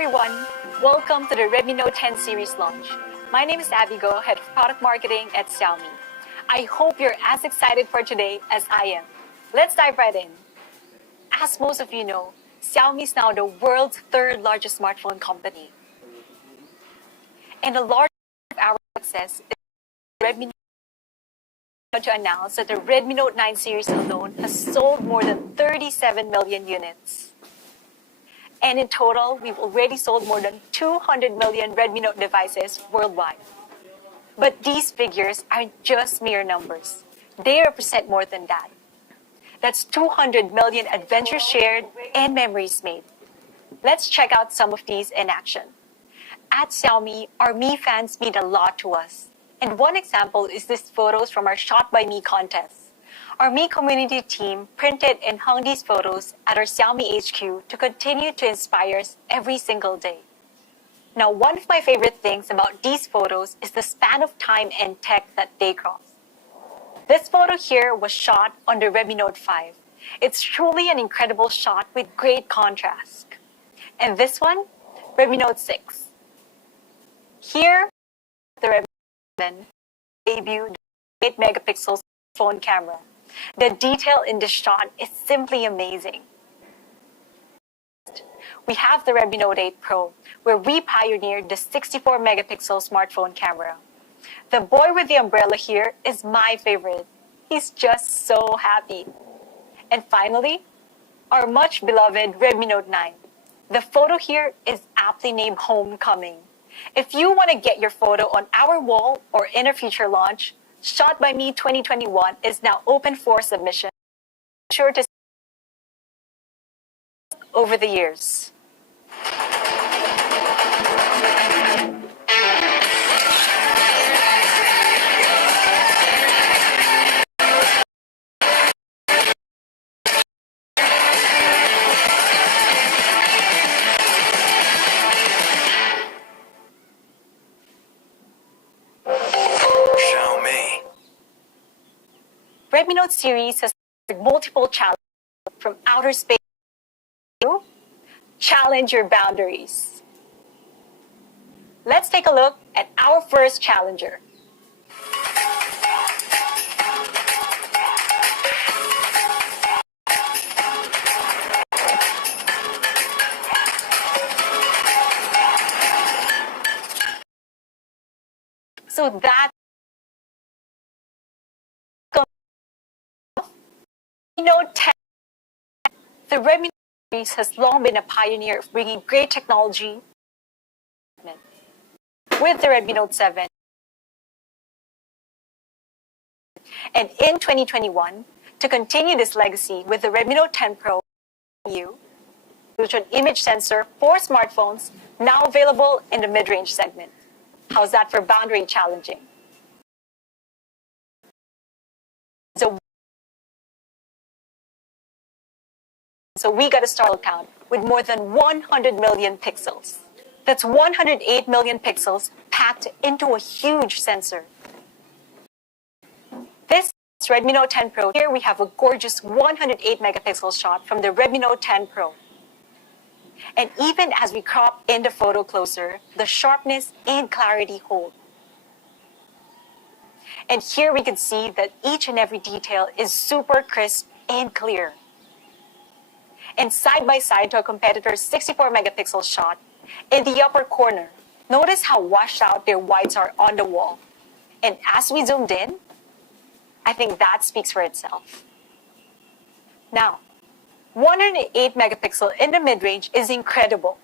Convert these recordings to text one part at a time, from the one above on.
everyone, welcome to the Redmi Note 10 series launch. My name is Abigail, Head of Product Marketing at Xiaomi. I hope you're as excited for today as I am. Let's dive right in. As most of you know, Xiaomi is now the world's third largest smartphone company. And a large part of our success is Redmi Note to announce that the Redmi Note 9 series alone has sold more than 37 million units. And in total, we've already sold more than 200 million Redmi Note devices worldwide. But these figures aren't just mere numbers. They represent more than that. That's 200 million adventures shared and memories made. Let's check out some of these in action. At Xiaomi, our Mi fans mean a lot to us. And one example is these photos from our Shot by Mi contest. Our Mi community team printed and hung these photos at our Xiaomi HQ to continue to inspire us every single day. Now, one of my favorite things about these photos is the span of time and tech that they cross. This photo here was shot on the Redmi Note 5. It's truly an incredible shot with great contrast. And this one, Redmi Note 6. Here, the Redmi Note 7 debuted 8 megapixel phone camera. The detail in this shot is simply amazing. We have the Redmi Note 8 Pro, where we pioneered the 64 megapixel smartphone camera. The boy with the umbrella here is my favorite. He's just so happy. And finally, our much beloved Redmi Note 9. The photo here is aptly named Homecoming. If you want to get your photo on our wall or in a future launch, Shot by Mi 2021 is now open for submission. Be sure to over the years. Redmi Note series has multiple challenges from outer space to challenge your boundaries. Let's take a look at our first challenger. So that's Note 10. The Redmi Note series has long been a pioneer of bringing great technology with the Redmi Note 7. And in 2021, to continue this legacy with the Redmi Note 10 Pro, which an image sensor for smartphones now available in the mid-range segment. How's that for boundary challenging? So we got a start count with more than 100 million pixels. That's 108 million pixels packed into a huge sensor. This Redmi Note 10 Pro. Here we have a gorgeous 108 megapixel shot from the Redmi Note 10 Pro. And even as we crop in the photo closer, the sharpness and clarity hold. And here we can see that each and every detail is super crisp and clear. And side by side to a competitor's 64 megapixel shot, in the upper corner, notice how washed out their whites are on the wall. And as we zoomed in, I think that speaks for itself. Now, 108 megapixel in the mid-range is incredible,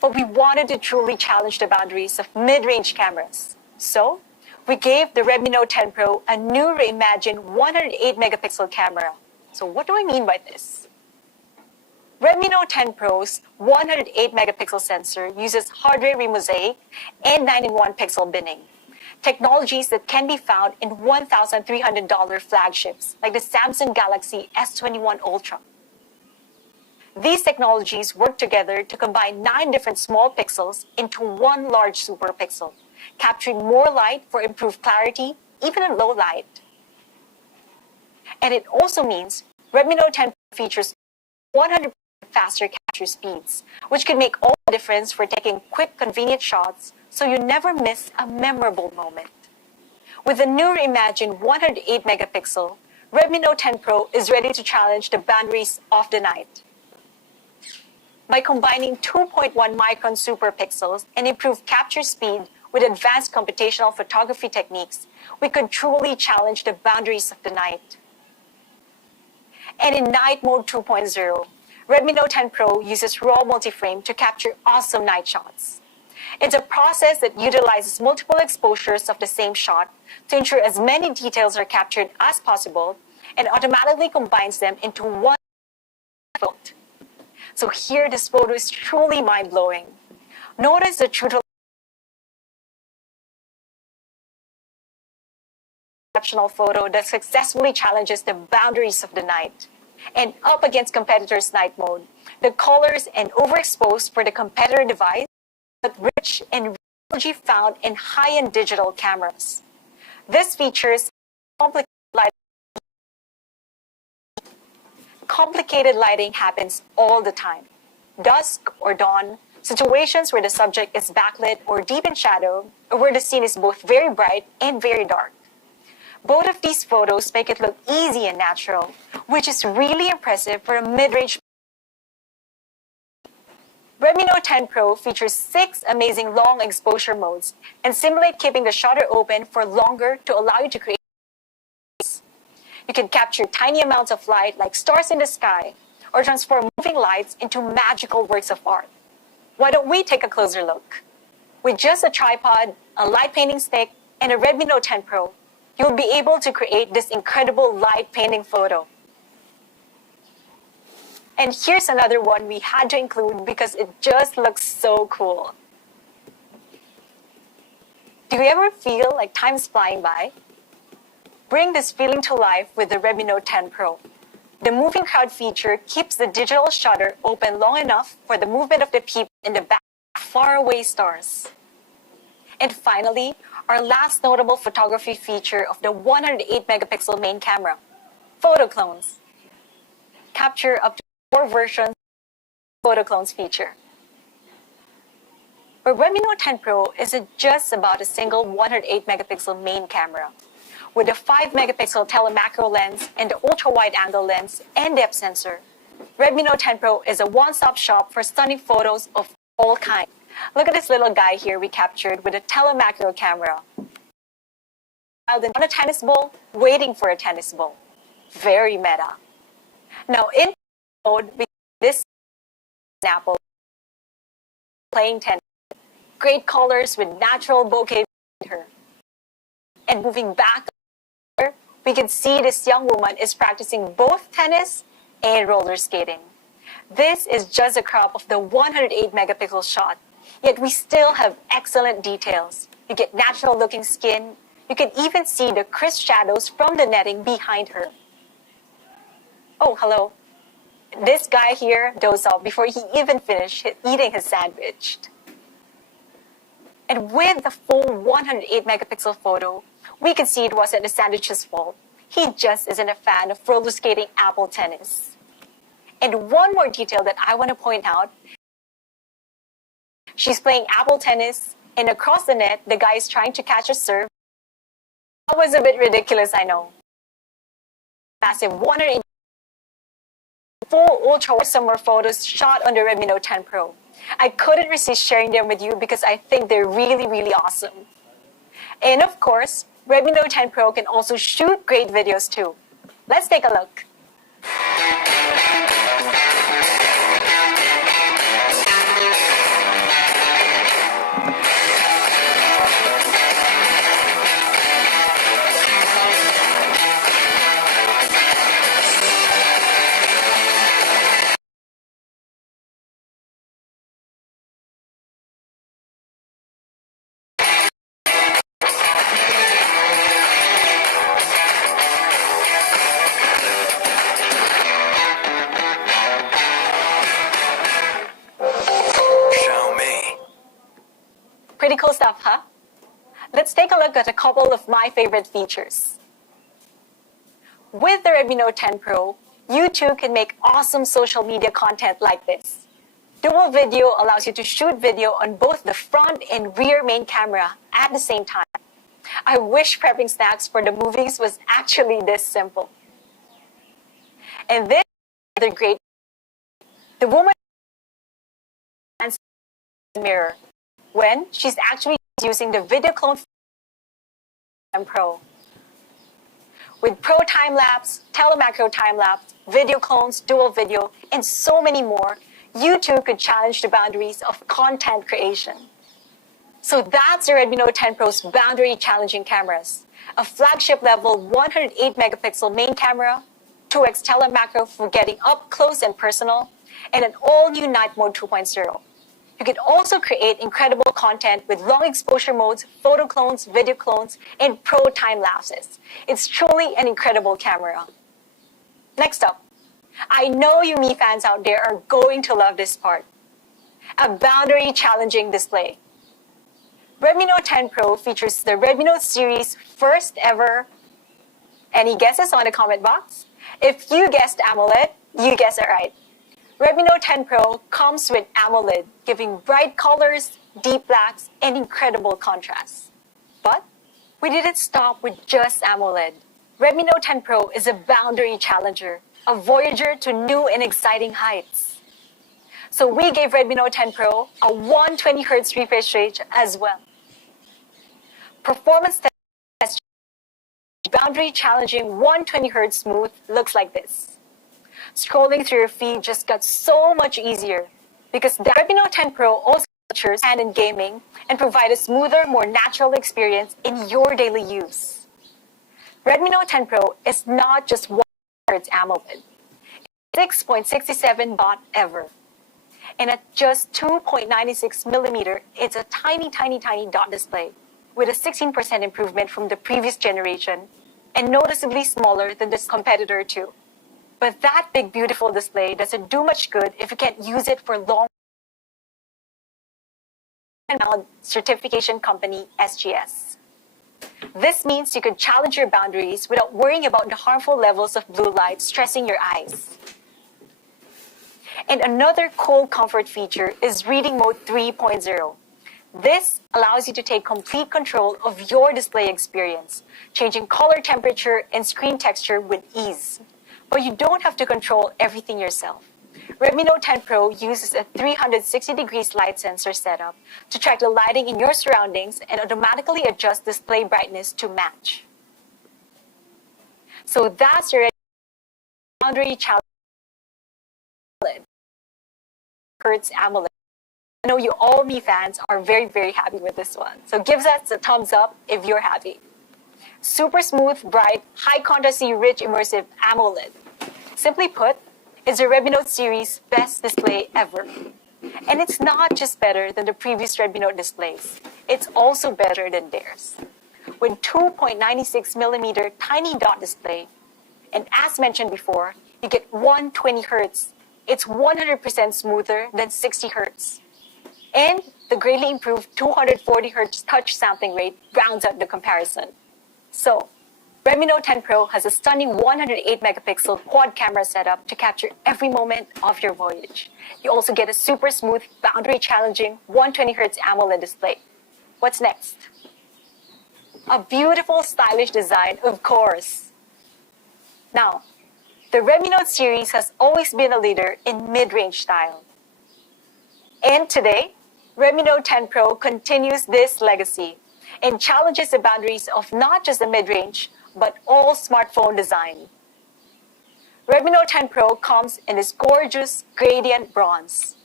but we wanted to truly challenge the boundaries of mid-range cameras. So, we gave the Redmi Note 10 Pro a new reimagined 108 megapixel camera. So what do I mean by this? Redmi Note 10 Pro's 108 megapixel sensor uses hardware remosaic and 9-in-1 pixel binning, technologies that can be found in $1,300 flagships like the Samsung Galaxy S21 Ultra. These technologies work together to combine 9 different small pixels into one large super pixel, capturing more light for improved clarity, even in low light. And it also means Redmi Note 10 features 100% faster capture capture speeds, which can make all the difference for taking quick, convenient shots so you never miss a memorable moment. With the new reimagined 108 megapixel, Redmi Note 10 Pro is ready to challenge the boundaries of the night. By combining 2.1 micron super pixels and improved capture speed with advanced computational photography techniques, we could truly challenge the boundaries of the night. And in Night Mode 2.0, Redmi Note 10 Pro uses RAW multiframe to capture awesome night shots. It's a process that utilizes multiple exposures of the same shot to ensure as many details are captured as possible and automatically combines them into one photo. So here, this photo is truly mind-blowing. Notice the true to exceptional photo that successfully challenges the boundaries of the night. And up against competitors' night mode, the colors and overexposed for the competitor device, but rich and energy found in high-end digital cameras. This features complicated lighting happens all the time. Dusk or dawn, situations where the subject is backlit or deep in shadow, or where the scene is both very bright and very dark. Both of these photos make it look easy and natural, which is really impressive for a mid-range. Redmi Note 10 Pro features 6 amazing long exposure modes and simulate keeping the shutter open for longer to allow you to create. You can capture tiny amounts of light like stars in the sky or transform moving lights into magical works of art. Why don't we take a closer look? With just a tripod, a light painting stick, and a Redmi Note 10 Pro, you'll be able to create this incredible light painting photo. And here's another one we had to include because it just looks so cool. Do you ever feel like time's flying by? Bring this feeling to life with the Redmi Note 10 Pro. The moving crowd feature keeps the digital shutter open long enough for the movement of the people in the back of faraway stars. And finally, our last notable photography feature of the 108 megapixel main camera, photo clones. Capture up to 4 versions of the photo clones feature. But Redmi Note 10 Pro isn't just about a single 108 megapixel main camera. With a 5 megapixel telemacro lens and the ultra wide angle lens and depth sensor, Redmi Note 10 Pro is a one-stop shop for stunning photos of all kinds. Look at this little guy here we captured with a telemacro camera. On a tennis ball, waiting for a tennis ball. Very meta. Now in mode, we this example playing tennis. Great colors with natural bokeh here. And moving back, we can see this young woman is practicing both tennis and roller skating. This is just a crop of the 108 megapixel shot, yet we still have excellent details. You get natural looking skin. You can even see the crisp shadows from the netting behind her. Oh, hello. This guy here dozed off before he even finished eating his sandwich. And with the full 108 megapixel photo, we can see it wasn't the sandwich's fault. He just isn't a fan of roller skating apple tennis. And one more detail that I want to point out, she's playing apple tennis, and across the net, the guy is trying to catch a serve. That was a bit ridiculous, I know. Massive 108 full ultra summer photos shot on the Redmi Note 10 Pro. I couldn't resist sharing them with you because I think they're really, really awesome. And of course, Redmi Note 10 Pro can also shoot great videos too. Let's take a look. Pretty cool stuff, huh? Let's take a look at a couple of my favorite features. With the Redmi Note 10 Pro, you too can make awesome social media content like this. Dual video allows you to shoot video on both the front and rear main camera at the same time. I wish prepping snacks for the movies was actually this simple. And this is another great. The woman stands in the mirror when she's actually using the video clone Pro. With Pro time-lapse, telemacro time-lapse, video clones, dual video, and so many more, you too could challenge the boundaries of content creation. So that's the Redmi Note 10 Pro's boundary-challenging cameras. A flagship-level 108 megapixel main camera, 2x telemacro for getting up close and personal, and an all-new night mode 2.0. You can also create incredible content with long exposure modes, photo clones, video clones, and pro time lapses. It's truly an incredible camera. Next up, I know you Mi fans out there are going to love this part. A boundary challenging display. Redmi Note 10 Pro features the Redmi Note series' first ever. Any guesses on the comment box? If you guessed AMOLED, you guessed it right. Redmi Note 10 Pro comes with AMOLED, giving bright colors, deep blacks, and incredible contrast. But we didn't stop with just AMOLED. Redmi Note 10 Pro is a boundary challenger, a voyager to new and exciting heights. So we gave Redmi Note 10 Pro a 120Hz refresh rate as well. Performance test boundary challenging 120Hz smooth looks like this. Scrolling through your feed just got so much easier because the Redmi Note 10 Pro also features hand in gaming and provide a smoother, more natural experience in your daily use. Redmi Note 10 Pro is not just 1Hz AMOLED. It's 6.67 baht ever. And at just 2.96 millimeter, it's a tiny dot display with a 16% improvement from the previous generation and noticeably smaller than this competitor too. But that big, beautiful display doesn't do much good if you can't use it for long. Certification company SGS. This means you can challenge your boundaries without worrying about the harmful levels of blue light stressing your eyes. And another cool comfort feature is Reading Mode 3.0. This allows you to take complete control of your display experience, changing color temperature and screen texture with ease. But you don't have to control everything yourself. Redmi Note 10 Pro uses a 360 degrees light sensor setup to track the lighting in your surroundings and automatically adjust display brightness to match. So that's your boundary challenge. Hertz AMOLED. I know you all Mi fans are very happy with this one. So give us a thumbs up if you're happy. Super smooth, bright, high contrasty, rich, immersive AMOLED. Simply put, it's the Redmi Note series' best display ever. And it's not just better than the previous Redmi Note displays, it's also better than theirs. With 2.96 millimeter tiny dot display, and as mentioned before, you get 120 Hz. It's 100% smoother than 60 Hz. And the greatly improved 240 Hz touch sampling rate rounds out the comparison. So, Redmi Note 10 Pro has a stunning 108 megapixel quad camera setup to capture every moment of your voyage. You also get a super smooth, boundary challenging 120Hz AMOLED display. What's next? A beautiful, stylish design, of course. Now, the Redmi Note series has always been a leader in mid-range style. And today, Redmi Note 10 Pro continues this legacy and challenges the boundaries of not just the mid-range, but all smartphone design. Redmi Note 10 Pro comes in this gorgeous gradient bronze,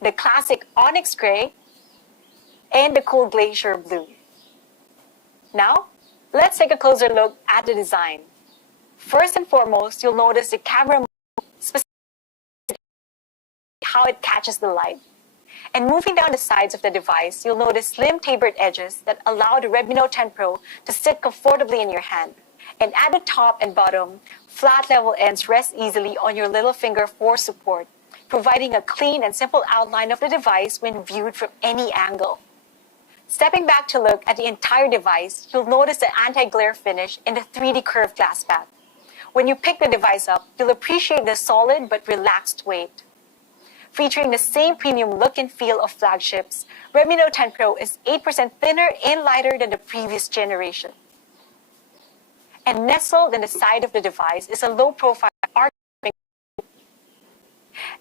the classic onyx gray, and the cool glacier blue. Now, let's take a closer look at the design. First and foremost, you'll notice the camera specifically how it catches the light. And moving down the sides of the device, you'll notice slim tapered edges that allow the Redmi Note 10 Pro to sit comfortably in your hand. And at the top and bottom, flat level ends rest easily on your little finger for support, providing a clean and simple outline of the device when viewed from any angle. Stepping back to look at the entire device, you'll notice the anti-glare finish in the 3D curved glass back. When you pick the device up, you'll appreciate the solid but relaxed weight. Featuring the same premium look and feel of flagships, Redmi Note 10 Pro is 8% thinner and lighter than the previous generation. And nestled in the side of the device is a low-profile arc.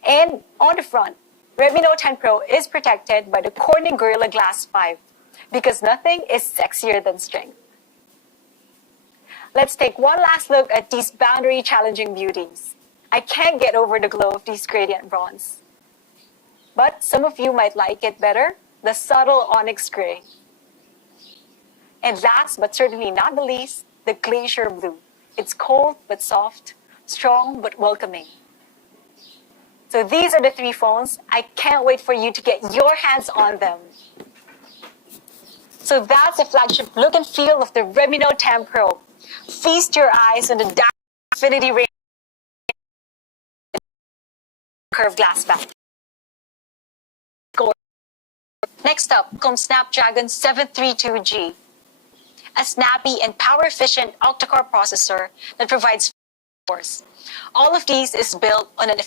And on the front, Redmi Note 10 Pro is protected by the Corning Gorilla Glass 5 because nothing is sexier than strength. Let's take one last look at these boundary-challenging beauties. I can't get over the glow of these gradient bronze. But some of you might like it better, the subtle onyx gray. And last but certainly not the least, the glacier blue. It's cold but soft, strong but welcoming. So these are the three phones. I can't wait for you to get your hands on them. So that's the flagship look and feel of the Redmi Note 10 Pro. Feast your eyes on the Infinity Range curved glass back. Next up comes Snapdragon 732G, a snappy and power-efficient octa-core processor that provides force. All of these is built on an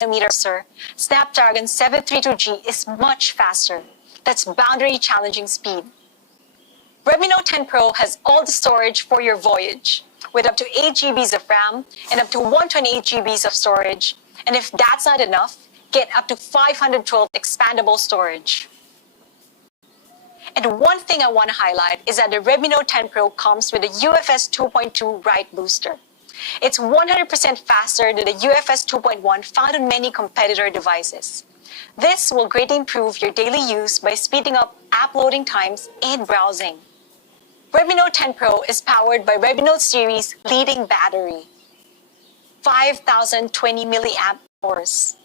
nanometer. Snapdragon 732G is much faster. That's boundary-challenging speed. Redmi Note 10 Pro has all the storage for your voyage, with up to 8 GB of RAM and up to 128 GB of storage. And if that's not enough, get up to 512 expandable storage. And one thing I want to highlight is that the Redmi Note 10 Pro comes with a UFS 2.2 write booster. It's 100% faster than the UFS 2.1 found on many competitor devices. This will greatly improve your daily use by speeding up app loading times and browsing. Redmi Note 10 Pro is powered by Redmi Note series leading battery, 5,020 milliamp hours.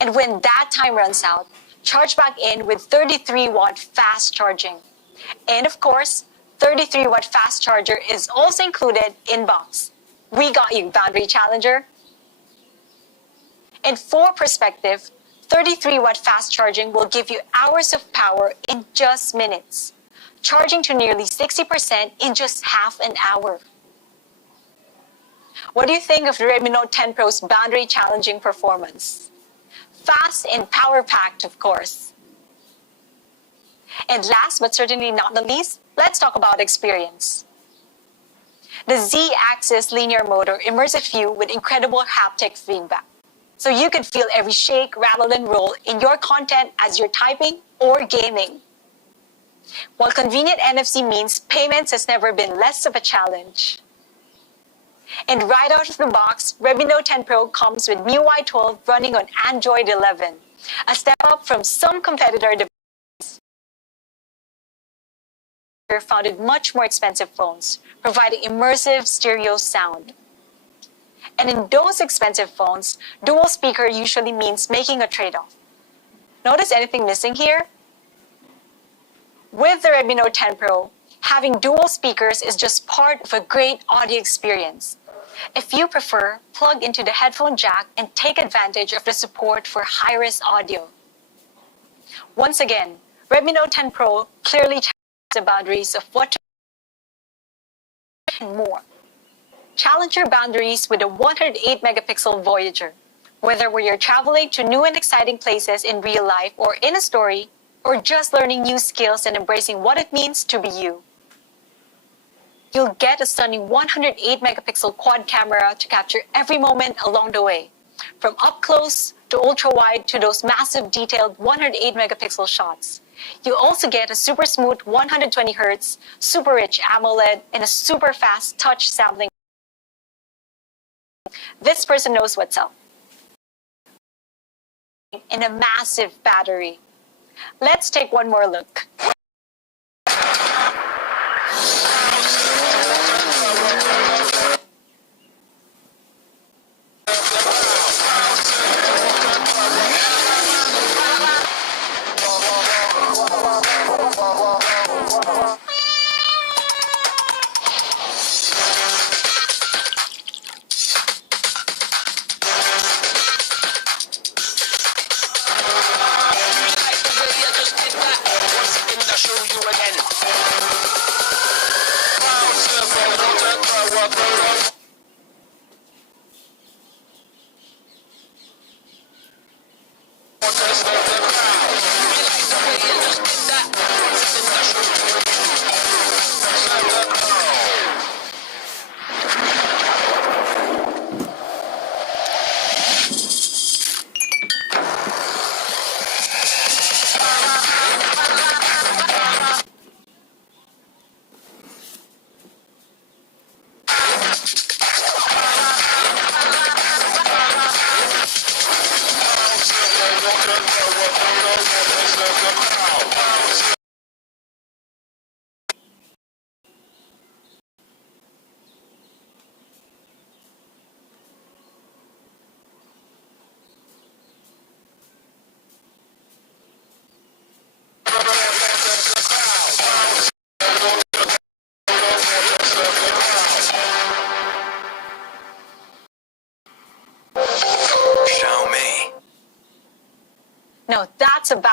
And when that time runs out, charge back in with 33-watt fast charging. And of course, 33-watt fast charger is also included in box. We got you, boundary challenger. And for perspective, 33-watt fast charging will give you hours of power in just minutes, charging to nearly 60% in just half an hour. What do you think of the Redmi Note 10 Pro's boundary-challenging performance? Fast and power-packed, of course. And last but certainly not the least, let's talk about experience. The Z-axis linear motor immersive view with incredible haptic feedback. So you can feel every shake, rattle, and roll in your content as you're typing or gaming. While convenient NFC means payments has never been less of a challenge. And right out of the box, Redmi Note 10 Pro comes with MIUI 12 running on Android 11, a step up from some competitor devices found in much more expensive phones, providing immersive stereo sound. And in those expensive phones, dual speaker usually means making a trade-off. Notice anything missing here? With the Redmi Note 10 Pro, having dual speakers is just part of a great audio experience. If you prefer, plug into the headphone jack and take advantage of the support for high-res audio. Once again, Redmi Note 10 Pro clearly challenges the boundaries of what to do and more. Challenge your boundaries with a 108 megapixel Voyager. Whether you're traveling to new and exciting places in real life or in a story, or just learning new skills and embracing what it means to be you. You'll get a stunning 108 megapixel quad camera to capture every moment along the way, from up close to ultra wide to those massive detailed 108 megapixel shots. You also get a super smooth 120 Hz, super rich AMOLED, and a super fast touch sampling. This person knows what's up. And a massive battery. Let's take one more look.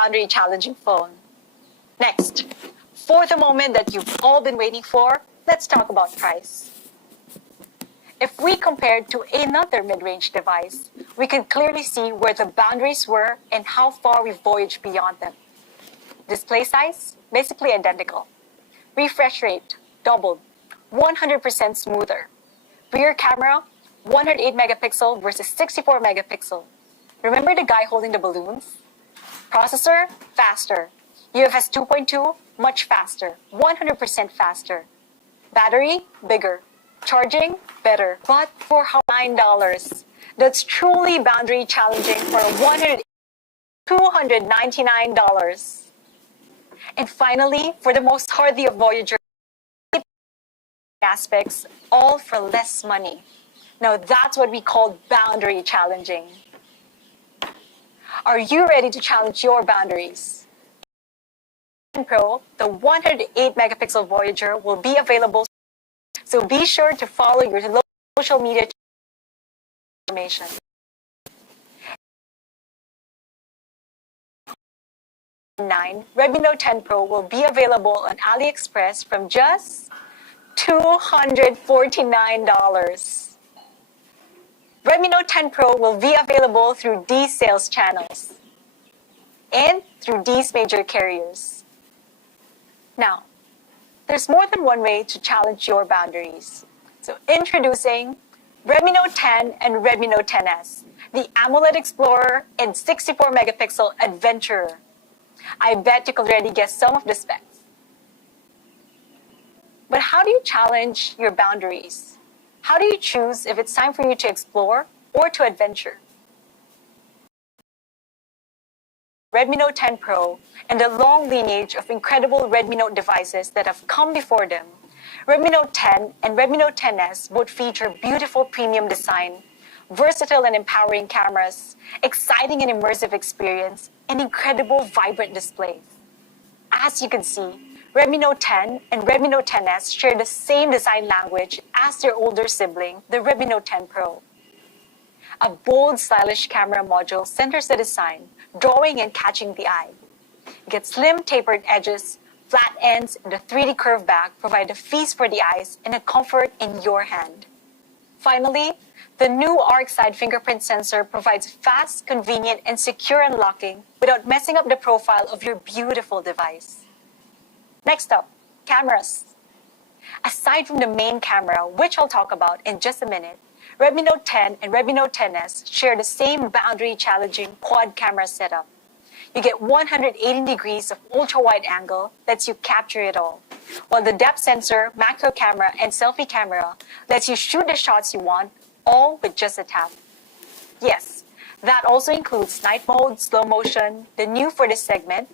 boundary challenging phone. Next, for the moment that you've all been waiting for, let's talk about price. If we compared to another mid-range device, we can clearly see where the boundaries were and how far we voyaged beyond them. Display size, basically identical. Refresh rate, doubled, 100% smoother. Rear camera, 108 megapixel versus 64 megapixel. Remember the guy holding the balloons? Processor, faster. UFS 2.2, much faster, 100% faster. Battery, bigger. Charging, better. But for how $9? That's truly boundary challenging for $299. And finally, for the most hardy of Voyager aspects, all for less money. Now that's what we call boundary challenging. Are you ready to challenge your boundaries? Pro, the 108 megapixel Voyager will be available, so be sure to follow your social media information. Redmi Note 10 Pro will be available on AliExpress from just $249. Redmi Note 10 Pro will be available through these sales channels and through these major carriers. Now, there's more than one way to challenge your boundaries. So introducing Redmi Note 10 and Redmi Note 10S, the AMOLED Explorer and 64 megapixel Adventurer. I bet you can already guess some of the specs. But how do you challenge your boundaries? How do you choose if it's time for you to explore or to adventure? Redmi Note 10 Pro and the long lineage of incredible Redmi Note devices that have come before them, Redmi Note 10 and Redmi Note 10S both feature beautiful premium design, versatile and empowering cameras, exciting and immersive experience, and incredible vibrant displays. As you can see, Redmi Note 10 and Redmi Note 10S share the same design language as their older sibling, the Redmi Note 10 Pro. A bold, stylish camera module centers the design, drawing and catching the eye. You get slim, tapered edges, flat ends, and a 3D curved back provide a feast for the eyes and a comfort in your hand. Finally, the new arc side fingerprint sensor provides fast, convenient, and secure unlocking without messing up the profile of your beautiful device. Next up, cameras. Aside from the main camera, which I'll talk about in just a minute, Redmi Note 10 and Redmi Note 10S share the same boundary-challenging quad camera setup. You get 180 degrees of ultra-wide angle lets you capture it all, while the depth sensor, macro camera, and selfie camera lets you shoot the shots you want, all with just a tap. Yes, that also includes night mode, slow motion, the new for this segment,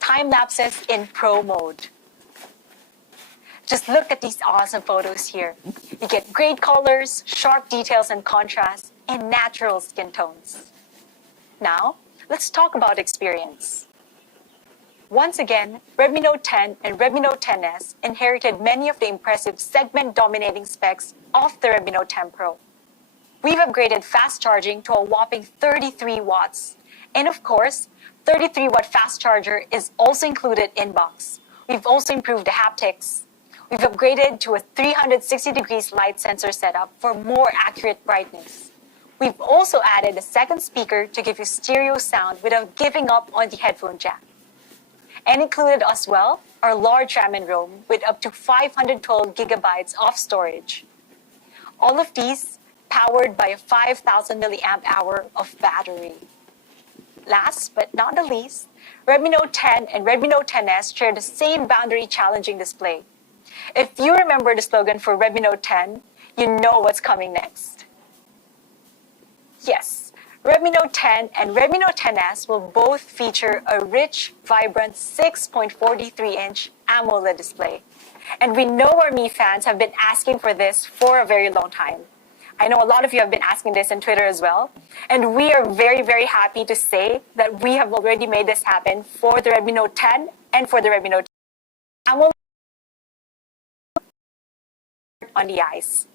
time lapses in pro mode. Just look at these awesome photos here. You get great colors, sharp details and contrast, and natural skin tones. Now, let's talk about experience. Once again, Redmi Note 10 and Redmi Note 10S inherited many of the impressive segment-dominating specs of the Redmi Note 10 Pro. We've upgraded fast charging to a whopping 33 watts. And of course, 33-watt fast charger is also included in box. We've also improved the haptics. We've upgraded to a 360 degrees light sensor setup for more accurate brightness. We've also added a second speaker to give you stereo sound without giving up on the headphone jack. And included as well are large RAM and ROM with up to 512 gigabytes of storage. All of these powered by a 5,000 milliamp hour of battery. Last but not the least, Redmi Note 10 and Redmi Note 10S share the same boundary-challenging display. If you remember the slogan for Redmi Note 10, you know what's coming next. Yes, Redmi Note 10 and Redmi Note 10S will both feature a rich, vibrant 6.43-inch AMOLED display. And we know our Mi fans have been asking for this for a very long time. I know a lot of you have been asking this on Twitter as well. And we are very, very happy to say that we have already made this happen for the Redmi Note 10 and for the Redmi Note 10. AMOLED on the eyes.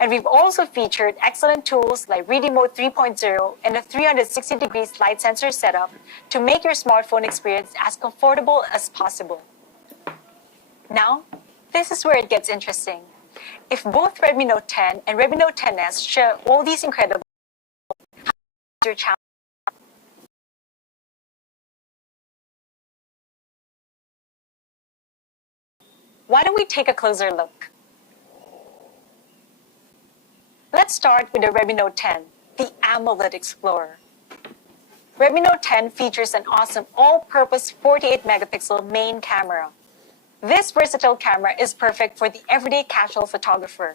And we've also featured excellent tools like Ready Mode 3.0 and a 360-degree slide sensor setup to make your smartphone experience as comfortable as possible. Now, this is where it gets interesting. If both Redmi Note 10 and Redmi Note 10s share all these incredible your challenge. Why don't we take a closer look? Let's start with the Redmi Note 10, the AMOLED Explorer. Redmi Note 10 features an awesome all-purpose 48-megapixel main camera. This versatile camera is perfect for the everyday casual photographer.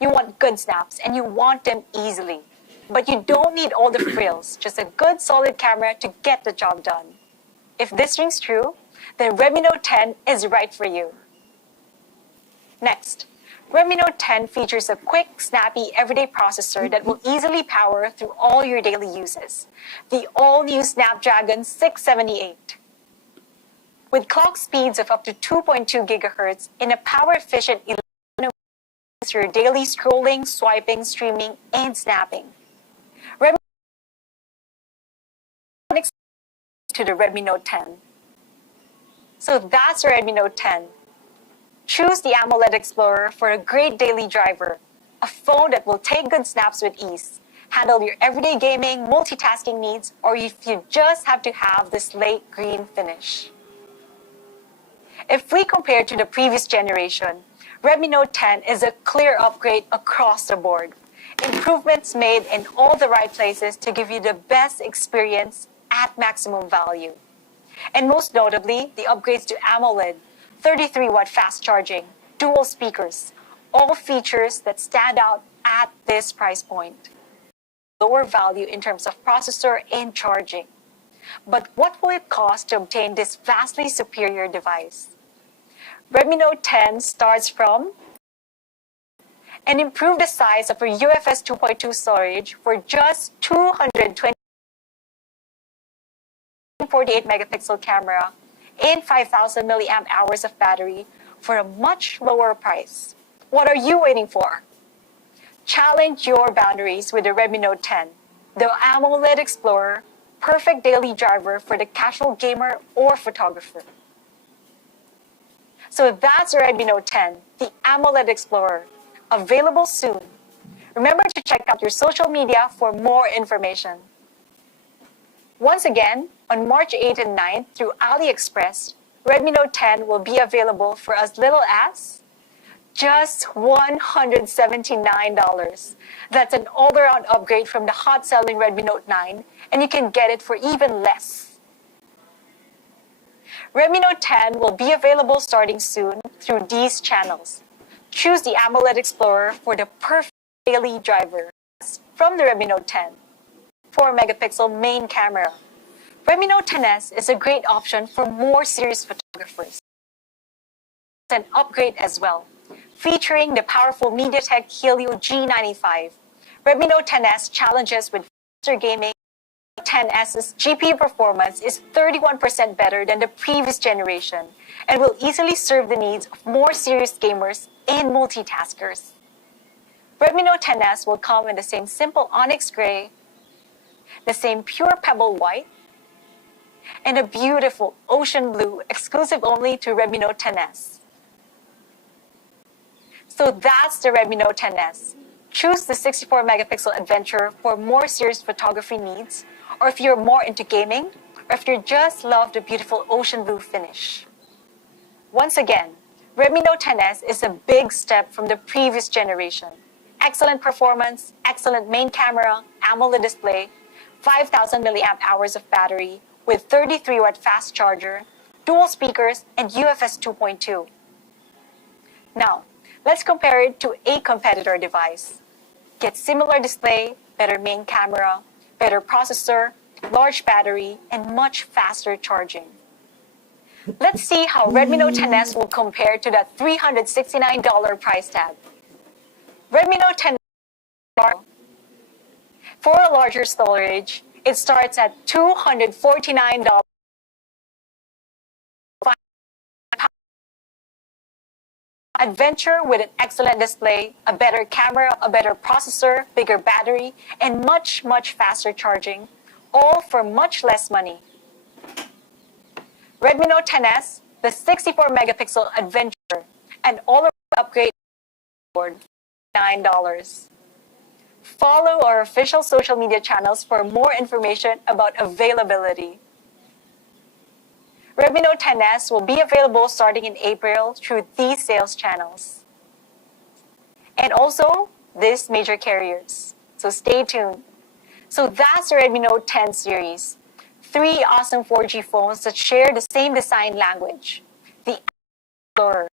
You want good snaps and you want them easily. But you don't need all the frills, just a good solid camera to get the job done. If this rings true, then Redmi Note 10 is right for you. Next, Redmi Note 10 features a quick, snappy, everyday processor that will easily power through all your daily uses. The all-new Snapdragon 678. With clock speeds of up to 2.2 gigahertz in a power-efficient 11 your daily scrolling, swiping, streaming, and snapping. Redmi to the Redmi Note 10. So that's the Redmi Note 10. Choose the AMOLED Explorer for a great daily driver, a phone that will take good snaps with ease, handle your everyday gaming, multitasking needs, or if you just have to have this slate green finish. If we compare to the previous generation, Redmi Note 10 is a clear upgrade across the board. Improvements made in all the right places to give you the best experience at maximum value. And most notably, the upgrades to AMOLED, 33-watt fast charging, dual speakers, all features that stand out at this price point. Lower value in terms of processor and charging. But what will it cost to obtain this vastly superior device? Redmi Note 10 starts from and improve the size of your UFS 2.2 storage for just 248 megapixel camera and 5,000 milliamp hours of battery for a much lower price. What are you waiting for? Challenge your boundaries with the Redmi Note 10, the AMOLED Explorer, perfect daily driver for the casual gamer or photographer. So that's the Redmi Note 10, the AMOLED Explorer, available soon. Remember to check out your social media for more information. Once again, on March 8 and 9 through AliExpress, Redmi Note 10 will be available for as little as just $179. That's an all-around upgrade from the hot-selling Redmi Note 9, and you can get it for even less. Redmi Note 10 will be available starting soon through these channels. Choose the AMOLED Explorer for the perfect daily driver from the Redmi Note 10. 4-megapixel main camera. Redmi Note 10s is a great option for more serious photographers. It's an upgrade as well, featuring the powerful MediaTek Helio G95. Redmi Note 10s challenges with faster gaming. 10s's GPU performance is 31% better than the previous generation and will easily serve the needs of more serious gamers and multitaskers. Redmi Note 10s will come in the same simple onyx gray, the same pure pebble white, and a beautiful ocean blue exclusive only to Redmi Note 10s. So that's the Redmi Note 10s. Choose the 64-megapixel Adventure for more serious photography needs, or if you're more into gaming, or if you just love the beautiful ocean blue finish. Once again, Redmi Note 10s is a big step from the previous generation. Excellent performance, excellent main camera, AMOLED display, 5,000 milliamp hours of battery with 33-watt fast charger, dual speakers, and UFS 2.2. Now, let's compare it to a competitor device. Get similar display, better main camera, better processor, large battery, and much faster charging. Let's see how Redmi Note 10s will compare to that $369 price tag. Redmi Note 10 for a larger storage, it starts at $249. Adventure with an excellent display, a better camera, a better processor, bigger battery, and much, much faster charging, all for much less money. Redmi Note 10s, the 64 megapixel Adventure, and all-around upgrade board, $9. Follow our official social media channels for more information about availability. Redmi Note 10s will be available starting in April through these sales channels. And also, these major carriers. So stay tuned. So that's the Redmi Note 10 series. 3 awesome 4G phones that share the same design language. The Explorer.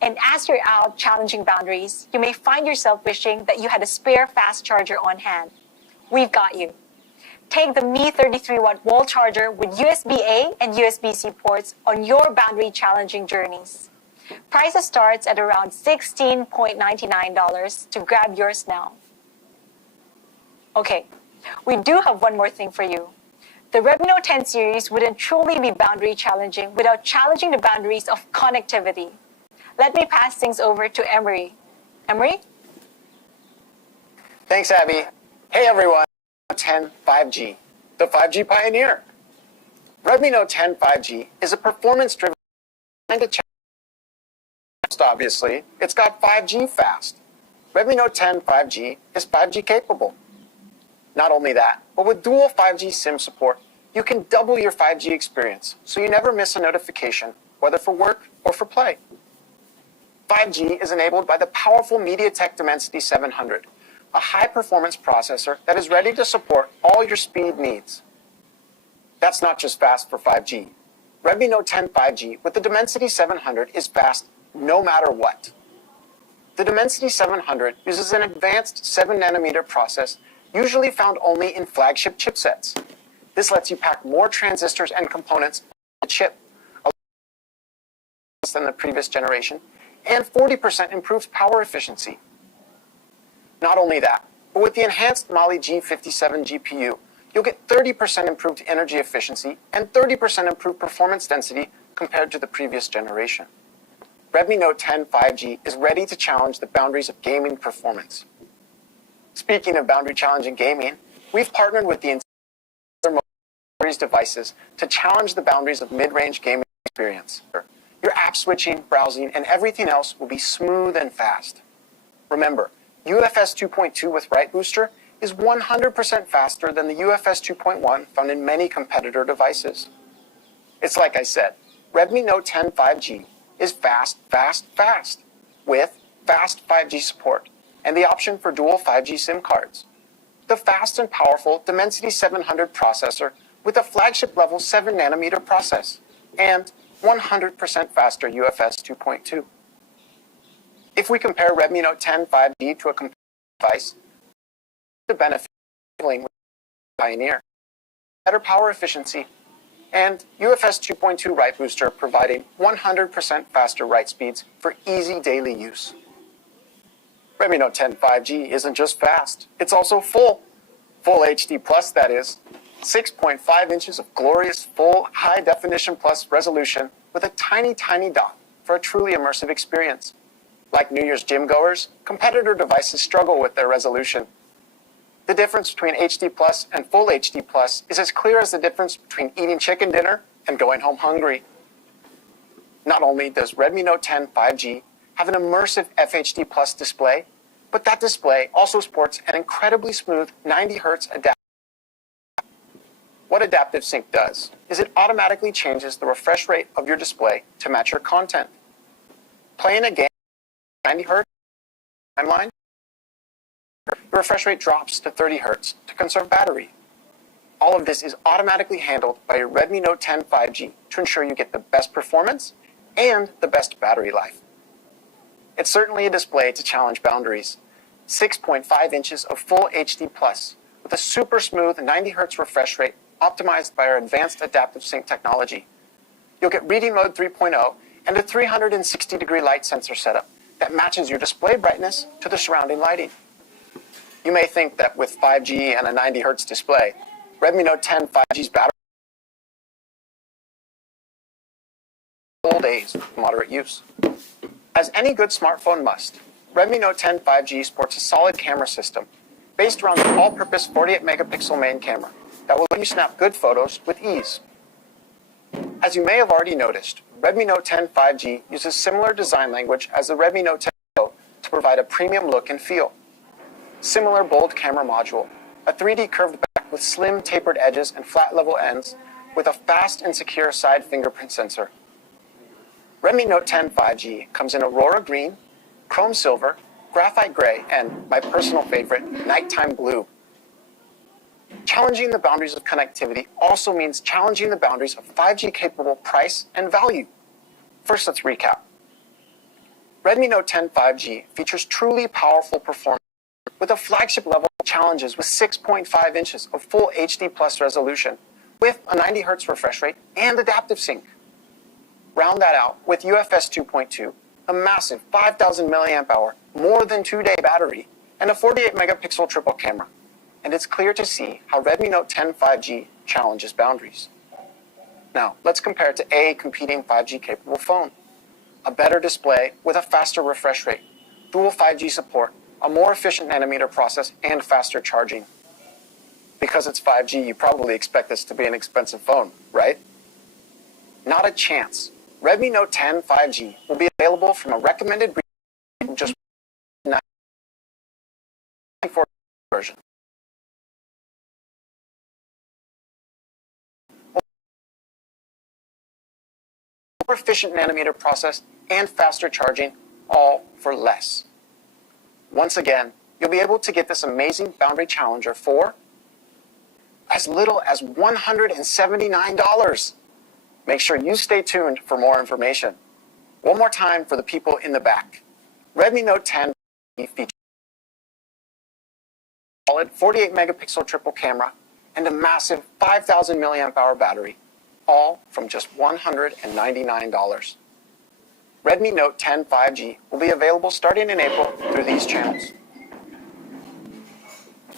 And as you're out challenging boundaries, you may find yourself wishing that you had a spare fast charger on hand. We've got you. Take the Mi 33-watt wall charger with USB-A and USB-C ports on your boundary challenging journeys. Prices starts at around $16.99 to grab yours now. Okay, we do have one more thing for you. The Redmi Note 10 series wouldn't truly be boundary challenging without challenging the boundaries of connectivity. Let me pass things over to Emery. Emery? Thanks, Abby. Hey, everyone. 10 5G, the 5G pioneer. Redmi Note 10 5G is a performance-driven obviously, it's got 5G fast. Redmi Note 10 5G is 5G capable. Not only that, but with dual 5G SIM support, you can double your 5G experience, so you never miss a notification, whether for work or for play. 5G is enabled by the powerful MediaTek Dimensity 700, a high-performance processor that is ready to support all your speed needs. That's not just fast for 5G. Redmi Note 10 5G with the Dimensity 700 is fast no matter what. The Dimensity 700 uses an advanced 7nm process usually found only in flagship chipsets. This lets you pack more transistors and components on the chip than the previous generation, and 40% improves power efficiency. Not only that, but with the enhanced Mali G57 GPU, you'll get 30% improved energy efficiency and 30% improved performance density compared to the previous generation. Redmi Note 10 5G is ready to challenge the boundaries of gaming performance. Speaking of boundary-challenging gaming, we've partnered with the series devices to challenge the boundaries of mid-range gaming experience. Your app switching, browsing, and everything else will be smooth and fast. Remember, UFS 2.2 with Write Booster is 100% faster than the UFS 2.1 found in many competitor devices. It's like I said, Redmi Note 10 5G is fast, fast, fast, with fast 5G support and the option for dual 5G SIM cards. The fast and powerful Dimensity 700 processor with a flagship-level 7nm process, and 100% faster UFS 2.2. If we compare Redmi Note 10 5G to a competitor device, the benefit with Pioneer, better power efficiency, and UFS 2.2 Write Booster providing 100% faster write speeds for easy daily use. Redmi Note 10 5G isn't just fast, it's also full HD plus, that is. 6.5 inches of glorious full high-definition plus resolution with a tiny, tiny dot for a truly immersive experience. Like New Year's gym goers, competitor devices struggle with their resolution. The difference between HD plus and full HD plus is as clear as the difference between eating chicken dinner and going home hungry. Not only does Redmi Note 10 5G have an immersive FHD plus display, but that display also sports an incredibly smooth 90 Hz adaptive. What Adaptive Sync does is it automatically changes the refresh rate of your display to match your content. Playing a game at 90 Hz timeline, the refresh rate drops to 30 Hz to conserve battery. All of this is automatically handled by your Redmi Note 10 5G to ensure you get the best performance and the best battery life. It's certainly a display to challenge boundaries. 6.5 inches of full HD plus with a super smooth 90 Hz refresh rate optimized by our advanced Adaptive Sync technology. You'll get Reading Mode 3.0 and a 360-degree light sensor setup that matches your display brightness to the surrounding lighting. You may think that with 5G and a 90 Hz display, Redmi Note 10 5G's battery full days of moderate use. As any good smartphone must, Redmi Note 10 5G sports a solid camera system based around the all-purpose 48-megapixel main camera that will let you snap good photos with ease. As you may have already noticed, Redmi Note 10 5G uses similar design language as the Redmi Note 10 Pro to provide a premium look and feel. Similar bold camera module, a 3D curved back with slim tapered edges and flat level ends, with a fast and secure side fingerprint sensor. Redmi Note 10 5G comes in Aurora Green, Chrome Silver, Graphite Gray, and, my personal favorite, Nighttime Blue. Challenging the boundaries of connectivity also means challenging the boundaries of 5G-capable price and value. First, let's recap. Redmi Note 10 5G features truly powerful performance with a flagship-level challenges with 6.5 inches of full HD plus resolution with a 90 Hz refresh rate and adaptive sync. Round that out with UFS 2.2, a massive 5,000 mAh, more than 2-day battery, and a 48-megapixel triple camera. And it's clear to see how Redmi Note 10 5G challenges boundaries. Now, let's compare it to a competing 5G-capable phone. A better display with a faster refresh rate, dual 5G support, a more efficient nanometer process, and faster charging. Because it's 5G, you probably expect this to be an expensive phone, right? Not a chance. Redmi Note 10 5G will be available from a recommended retail just $94 version. More efficient nanometer process and faster charging, all for less. Once again, you'll be able to get this amazing boundary challenger for as little as $179. Make sure you stay tuned for more information. One more time for the people in the back. Redmi Note 10 features a solid 48-megapixel triple camera and a massive 5,000 mAh battery, all from just $199. Redmi Note 10 5G will be available starting in April through these channels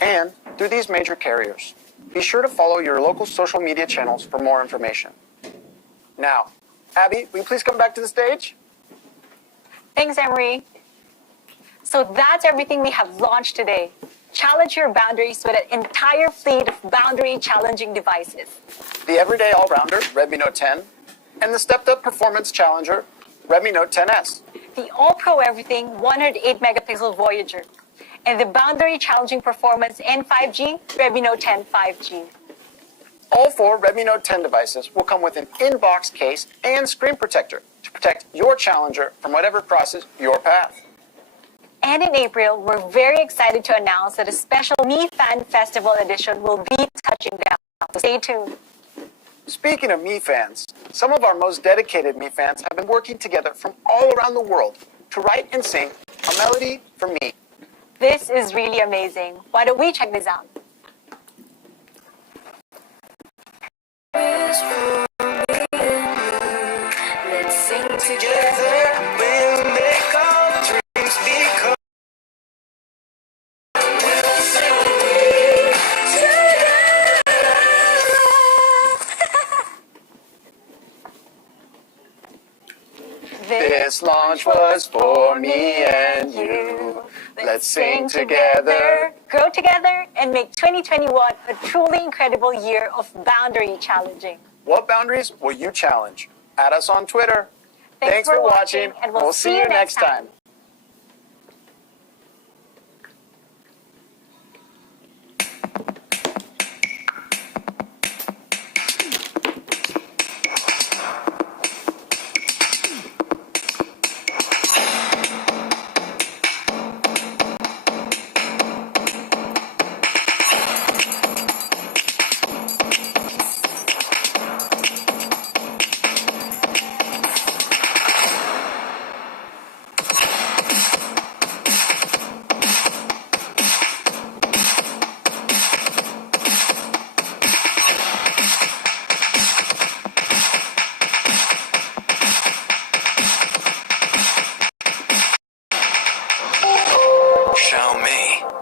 and through these major carriers. Be sure to follow your local social media channels for more information. Now, Abby, will you please come back to the stage? Thanks, Emery. So that's everything we have launched today. Challenge your boundaries with an entire fleet of boundary-challenging devices. The everyday all-rounder, Redmi Note 10, and the stepped-up performance challenger, Redmi Note 10S. The all-pro everything 108-megapixel Voyager. And the boundary-challenging performance and 5G, Redmi Note 10 5G. All 4 Redmi Note 10 devices will come with an in-box case and screen protector to protect your challenger from whatever crosses your path. And in April, we're very excited to announce that a special Mi Fan Festival edition will be touching down. So stay tuned. Speaking of Mi fans, some of our most dedicated Mi fans have been working together from all around the world to write and sing a melody for me. This is really amazing. Why don't we check this out? Let's sing together. We'll make all the dreams become. We'll sing This launch was for me and you. Let's sing together. Grow together and make 2021 a truly incredible year of boundary challenging. What boundaries will you challenge? Add us on Twitter. Thanks for watching, and we'll see you next time. XIAOMI.